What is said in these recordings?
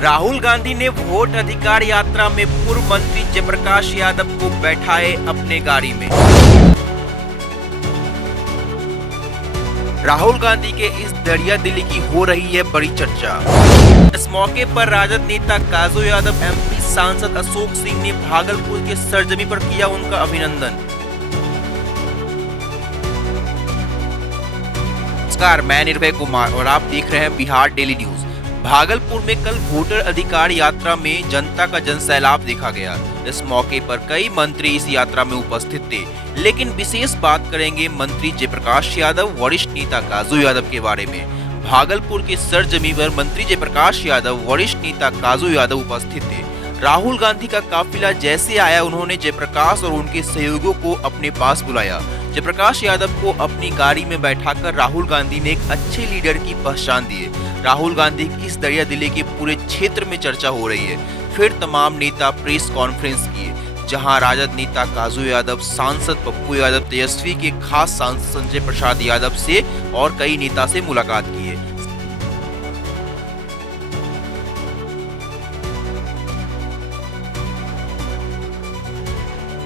राहुल गांधी ने वोट अधिकार यात्रा में पूर्व मंत्री जयप्रकाश यादव को बैठाए अपने गाड़ी में। राहुल गांधी के इस दरिया दिली की हो रही है बड़ी चर्चा। इस मौके पर राजद नेता काजू यादव, एमपी सांसद अशोक सिंह ने भागलपुर के सरजमी पर किया उनका अभिनंदन। नमस्कार, मैं निर्भय कुमार और आप देख रहे हैं बिहार डेली न्यूज। भागलपुर में कल वोटर अधिकार यात्रा में जनता का जनसैलाब देखा गया। इस मौके पर कई मंत्री इस यात्रा में उपस्थित थे, लेकिन विशेष बात करेंगे मंत्री जयप्रकाश यादव, वरिष्ठ नेता काजू यादव के बारे में। भागलपुर के सरजमी पर मंत्री जयप्रकाश यादव, वरिष्ठ नेता काजू यादव उपस्थित थे। राहुल गांधी का काफिला जैसे आया, उन्होंने जयप्रकाश और उनके सहयोगियों को अपने पास बुलाया। जयप्रकाश यादव को अपनी गाड़ी में बैठाकर राहुल गांधी ने एक अच्छे लीडर की पहचान दी है। राहुल गांधी की इस दरिया दिली के पूरे क्षेत्र में चर्चा हो रही है। फिर तमाम नेता प्रेस कॉन्फ्रेंस किए, जहां राजद नेता काजू यादव, सांसद पप्पू यादव, तेजस्वी के खास सांसद संजय प्रसाद यादव से और कई नेता से मुलाकात की है।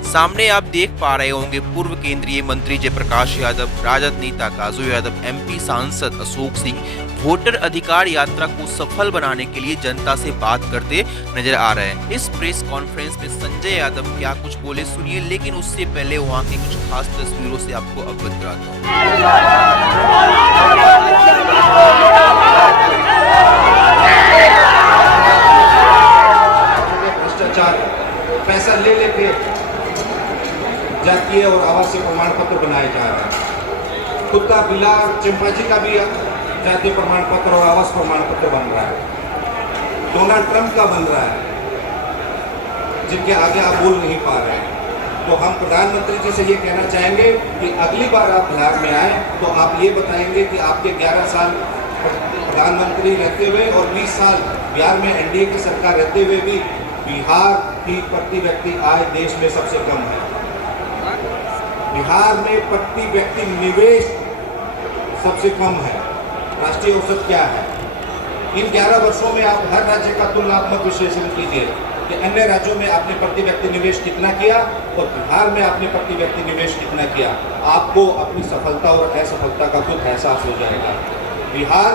सामने आप देख पा रहे होंगे पूर्व केंद्रीय मंत्री जयप्रकाश यादव, राजद नेता काजू यादव, एमपी सांसद अशोक सिंह वोटर अधिकार यात्रा को सफल बनाने के लिए जनता से बात करते नजर आ रहे हैं। इस प्रेस कॉन्फ्रेंस में संजय यादव क्या कुछ बोले, सुनिए। लेकिन उससे पहले वहां की कुछ खास तस्वीरों से आपको अवगत कराता हूँ। पैसा ले लेके जातीय और आवासीय प्रमाण पत्र बनाए जा रहे हैं। खुद का बिला चंपाजी का भी जातीय प्रमाण पत्र और आवास प्रमाण पत्र बन रहा है। डोनाल्ड ट्रंप का बन रहा है, जिनके आगे आप बोल नहीं पा रहे हैं। तो हम प्रधानमंत्री जी से ये कहना चाहेंगे कि अगली बार आप बिहार में आए तो आप ये बताएंगे कि आपके 11 साल प्रधानमंत्री रहते हुए और 20 साल बिहार में एनडीए की सरकार रहते हुए भी बिहार की प्रति व्यक्ति आय देश में सबसे कम है। बिहार में प्रति व्यक्ति निवेश सबसे कम है। राष्ट्रीय औसत क्या है? इन 11 वर्षों में आप हर राज्य का तुलनात्मक विश्लेषण कीजिए कि अन्य राज्यों में आपने प्रति व्यक्ति निवेश कितना किया और बिहार में आपने प्रति व्यक्ति निवेश कितना किया। आपको अपनी सफलता और असफलता का खुद एहसास हो जाएगा। बिहार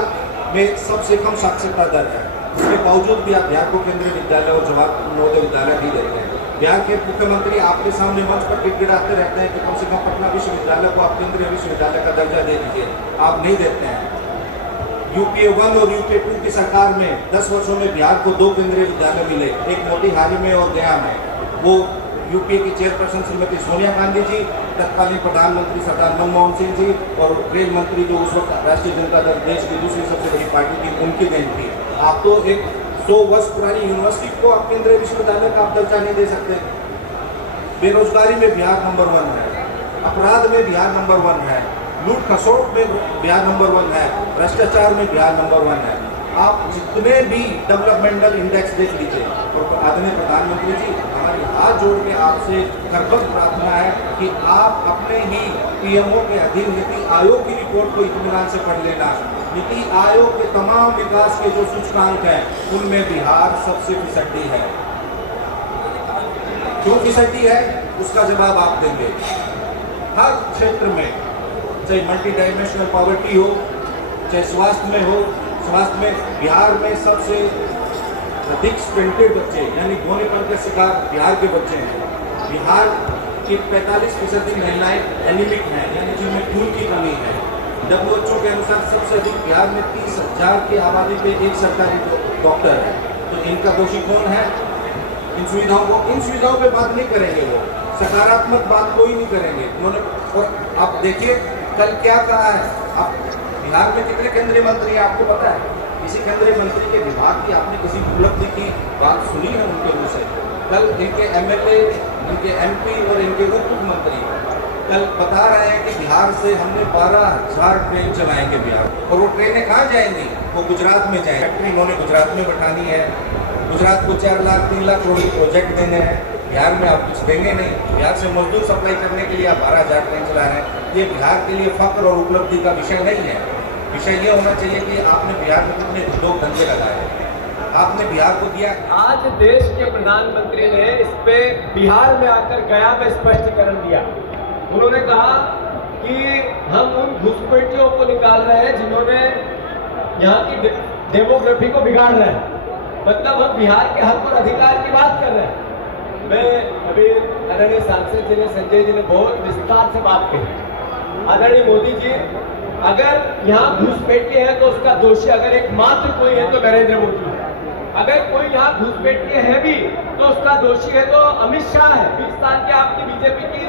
में सबसे कम साक्षरता दर है, उसके बावजूद भी आप बिहार को केंद्रीय विद्यालय और जवाहर नवोदय विद्यालय भी देते हैं। बिहार के मुख्यमंत्री आपके सामने मंच पर गिड़गिड़ाते रहते हैं कि कम से कम पटना विश्वविद्यालय को आप केंद्रीय विश्वविद्यालय का दर्जा दे दीजिए, आप नहीं देते हैं। यूपीए 1 और यूपीए 2 की सरकार में 10 वर्षों में बिहार को 2 केंद्रीय विद्यालय मिले, एक मोतिहारी में और गया में। वो यूपीए की चेयरपर्सन श्रीमती सोनिया गांधी जी, तत्कालीन प्रधानमंत्री सरदार मनमोहन सिंह जी और रेल मंत्री जो उस वक्त राष्ट्रीय जनता दल देश की दूसरी सबसे बड़ी पार्टी थी, उनकी देन थी। आप तो एक 100 वर्ष पुरानी यूनिवर्सिटी को आप केंद्रीय विश्वविद्यालय का आप दर्जा नहीं दे सकते। बेरोजगारी में बिहार नंबर 1 है, अपराध में बिहार नंबर 1 है, लूट खसोट में बिहार नंबर 1 है, भ्रष्टाचार में बिहार नंबर 1 है। आप जितने भी डेवलपमेंटल इंडेक्स देख लीजिए। और आदरणीय प्रधानमंत्री जी, हमारी हाथ जोड़ के आपसे करबद्ध प्रार्थना है कि आप अपने ही पीएमओ के अधीन नीति आयोग की रिपोर्ट को इत्मीनान से पढ़ लेना। नीति आयोग के तमाम विकास के जो सूचकांक हैं, उनमें बिहार सबसे पिछड़ी है। क्यों पिछड़ी है, उसका जवाब आप देंगे। हर क्षेत्र में, चाहे मल्टी डायमेंशनल पॉवर्टी हो, चाहे स्वास्थ्य में हो, स्वास्थ्य में बिहार में सबसे अधिक स्टंटेड बच्चे यानी घोनेपन के शिकार बिहार के बच्चे हैं। बिहार की 45% महिलाएं एनीमिक हैं, यानी जिनमें खून की कमी है। WHO के अनुसार सबसे अधिक बिहार में 30,000 की आबादी पे एक सरकारी डॉक्टर है। तो इनका दोषी कौन है? इन सुविधाओं पे बात नहीं करेंगे, वो सकारात्मक बात कोई नहीं करेंगे उन्होंने। और आप देखिए कल क्या कहा है। आप बिहार में कितने केंद्रीय मंत्री हैं आपको पता है? किसी केंद्रीय मंत्री के विभाग की आपने किसी उपलब्धि की बात सुनी है उनके मुँह से? कल इनके MLA, इनके MP और इनके उप मुख्यमंत्री कल बता रहे हैं कि बिहार से हमने 12,000 ट्रेन चलाएंगे बिहार। और वो ट्रेनें कहाँ जाएंगी? वो गुजरात में जाएंगी। फैक्ट्री इन्होंने गुजरात में बैठानी है। गुजरात को 4 लाख 3 लाख करोड़ के प्रोजेक्ट देने हैं। बिहार में आप कुछ देंगे नहीं। बिहार से मजदूर सप्लाई करने के लिए आप 12,000 ट्रेन चला रहे हैं। ये बिहार के लिए फख्र और उपलब्धि का विषय नहीं है। विषय ये होना चाहिए कि आपने बिहार में कितने लोग धंधे लगाए। आपने बिहार को दिया। आज देश के प्रधानमंत्री ने इस पे बिहार में आकर गया में स्पष्टीकरण दिया। उन्होंने कहा कि हम उन घुसपैठियों को निकाल रहे हैं जिन्होंने यहाँ की डेमोग्राफी को बिगाड़ रहे हैं। मतलब हम बिहार के हक और अधिकार की बात कर रहे हैं। मैं अभी आदरणीय सांसद जी ने, संजय जी ने बहुत विस्तार से बात कही। आदरणीय मोदी जी, अगर यहाँ घुसपैठिए है तो उसका दोषी अगर एकमात्र कोई है तो नरेंद्र मोदी है। अगर कोई यहाँ घुसपैठिए है भी तो उसका दोषी है तो अमित शाह है। 20 साल के आपकी बीजेपी की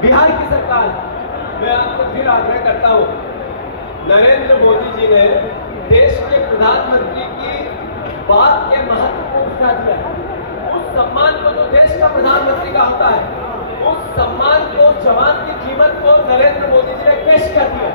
बिहार की सरकार है। मैं आपसे फिर आग्रह करता हूँ, नरेंद्र मोदी जी ने देश के प्रधानमंत्री की बात के महत्व को उठा दिया है। उस सम्मान को जो देश का प्रधानमंत्री का होता है, उस सम्मान को, जवान की कीमत को नरेंद्र मोदी जी ने पेश कर दिया।